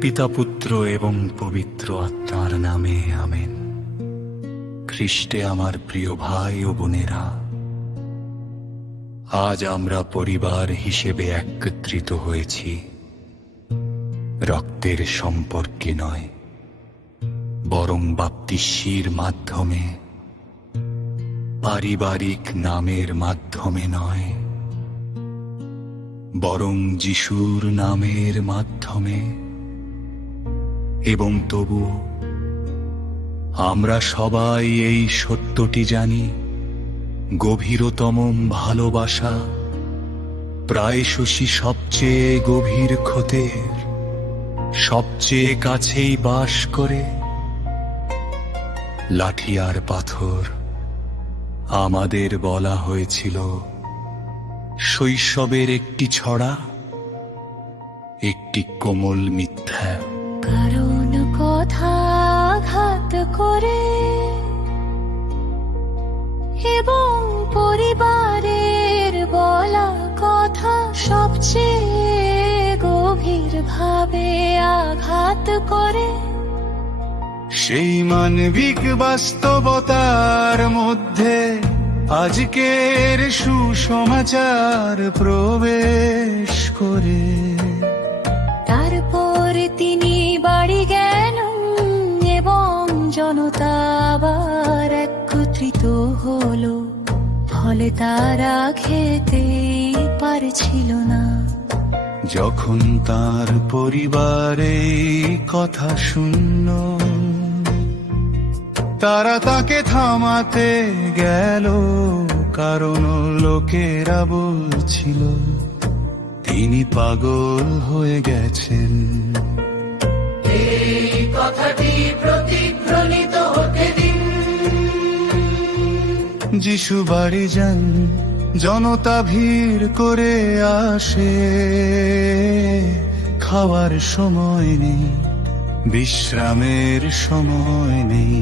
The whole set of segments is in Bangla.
পিতা পুত্র এবং পবিত্র আত্মার নামে, আমেন। খ্রিস্টে আমার প্রিয় ভাই ও বোনেরা, আজ আমরা পরিবার হিসেবে একত্রিত হয়েছি। রক্তের সম্পর্কে নয়, বরং বাপ্তিস্যির মাধ্যমে, পারিবারিক নামের মাধ্যমে নয়, বরং যিশুর নামের মাধ্যমে। এবং তবু আমরা সবাই এই সত্যটি জানি গভীরতম ভালোবাসা প্রায়শই সবচেয়ে গভীর ক্ষতের সবচেয়ে কাছেই বাস করে। লাঠি আর পাথর আমাদের বলা হয়েছিল, শৈশবের একটি ছড়া, একটি কোমল মিথ্যা। করে এবং পরিবারের বলা কথা সবচেয়ে গভীর ভাবে আঘাত করে। সেই মানবিক বাস্তবতার মধ্যে আজকের সুসমাচার প্রবেশ করে। তারপর তিনি বাড়ি গেল এবং জনতা আবার একত্রিত হলো। ফলে তারা খেতেই পারছিল না। যখন তার পরিবারে কথা শূন্য তারা তাকে থামাতে গেল কারণ লোকেরা বলছিল তিনি পাগল হয়ে গেছেন। যিশু বাড়ি যান, জনতা ভিড় করে আসে। খাওয়ার সময় নেই, বিশ্রামের সময় নেই।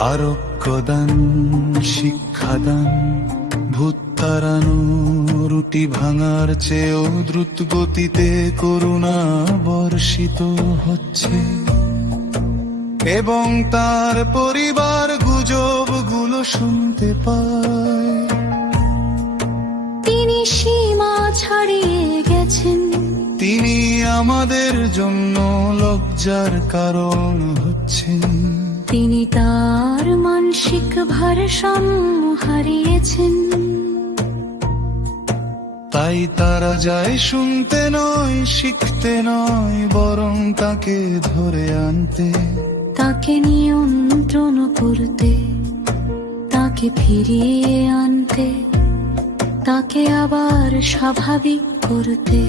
আরোগ্যদান, শিক্ষাদান, ভূত তাড়ানো, রুটি ভাঙার চেয়েও দ্রুত গতিতে করুণা বর্ষিত হচ্ছে। এবং তার পরিবার গুজবগুলো শুনতে পায়। তিনি সীমা ছাড়িয়ে গেছেন। তিনি আমাদের জন্য লজ্জার কারণ হচ্ছেন। তিনি তার মানসিক ভারসাম্য হারিয়েছেন। তাই তারা যায় শুনতে নয় শিখতে নয় বরং তাকে ধরে আনতে। তাকে নিয়ন্ত্রণ করতে তাকে ফিরিয়ে আনতে তাকে আবার স্বাভাবিক করতে।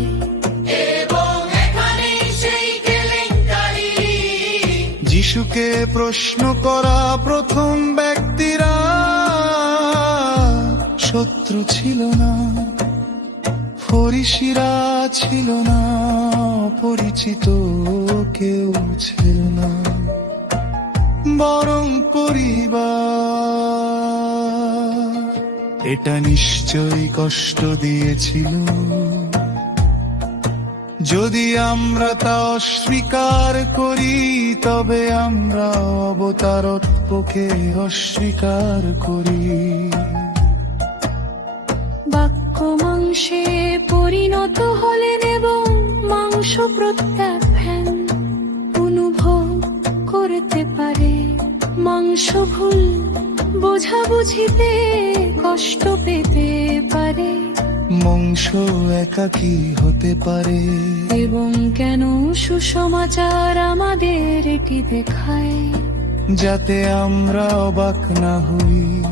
যিশুকে প্রশ্ন করা প্রথম ব্যক্তিরা শত্রু ছিল না ফরিসিরা ছিল না পরিচিত কেউ ছিল না। বরং এটা নিশ্চয়ই কষ্ট দিয়েছিল। যদি আমরা তা অস্বীকার করি, তবে আমরা অবতারত্বকে অস্বীকার করি। বাক্য মাংসে পরিণত হলেন এবং মাংস প্রত্যাখ্যান মাংস ভুল বোঝাবুঝিতে কষ্ট পেতে পারে। মংস একাকী হতে পারে। এবং কেন সুসমাচার আমাদের এটি দেখায়? যাতে আমরা অবাক না হই।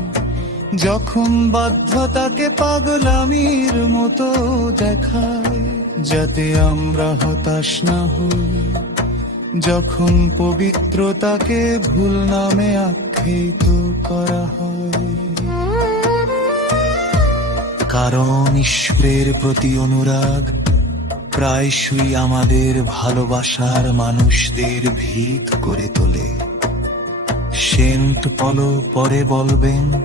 যখন বাধ্যতাকে পাগলামির মতো দেখায় যাতে আমরা হতাশ না হই। যখন পবিত্রতাকে ভুল নামে আখ্যায়িত করা হয়। কারণ ঈশ্বরের প্রতি অনুরাগ প্রায়শই আমাদের ভালোবাসার মানুষদের ভিত করে তোলে। সেন্ট পল পরে বলবেন,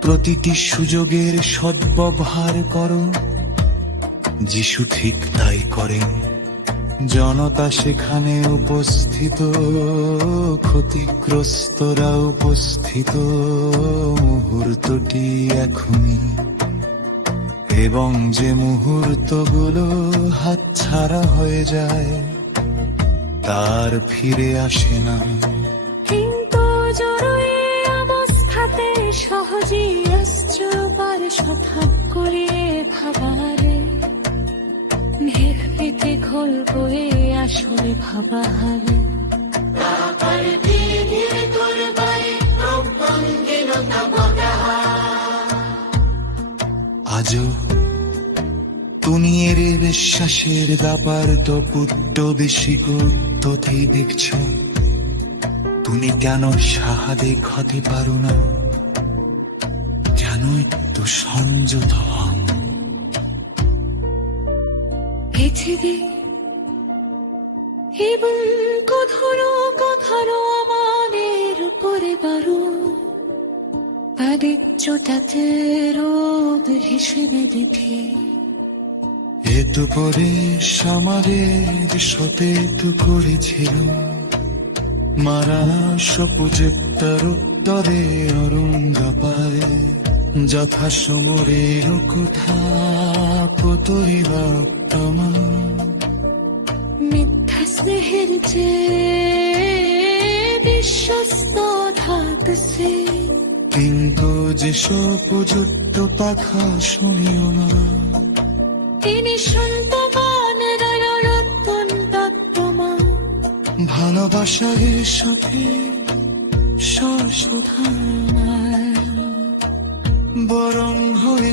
প্রতিটি সুযোগের সদ্ব্যবহার করো, যিশু ঠিক তাই করেন। জনতা সেখানে উপস্থিত, ক্ষতিগ্রস্তরা উপস্থিত, মুহূর্তটি এখনই। এবং যে মুহূর্তগুলো হাতছাড়া হয়ে যায়, তার ফিরে আসে না। কিন্তু জরুরি অবস্থাতে সহজেই অস্ত্র পারশোধন করে ভাবারে পেতে ঘোল বয়ে আসলে ভাবা হারে আজও দুনিয়ার বিশ্বাসের ব্যাপারটা পুট্ট বেশি গুরুত্বতেই দেখছ? তুমি কেন সাহাদেক হতে পারো না? কেন একটু সংযত হও পৃথিবী। এবং আমাদের উপরে রোদ হিসেবে দেখি এটু পরে আমাদের সতেত করেছিল। মারা সপুজেত্তার উত্তরে অরঙ্গা পায় যথা সমরে কোঠা পতরি মিথ্যা স্নেহের যে বিশ্বস্ত থাকছে কিন্তু যে সপুযুক্ত পাখা শুনিও না। তিনি তত্ত্বমা। ভালোবাসার সাথে সশোধান বরং হয়ে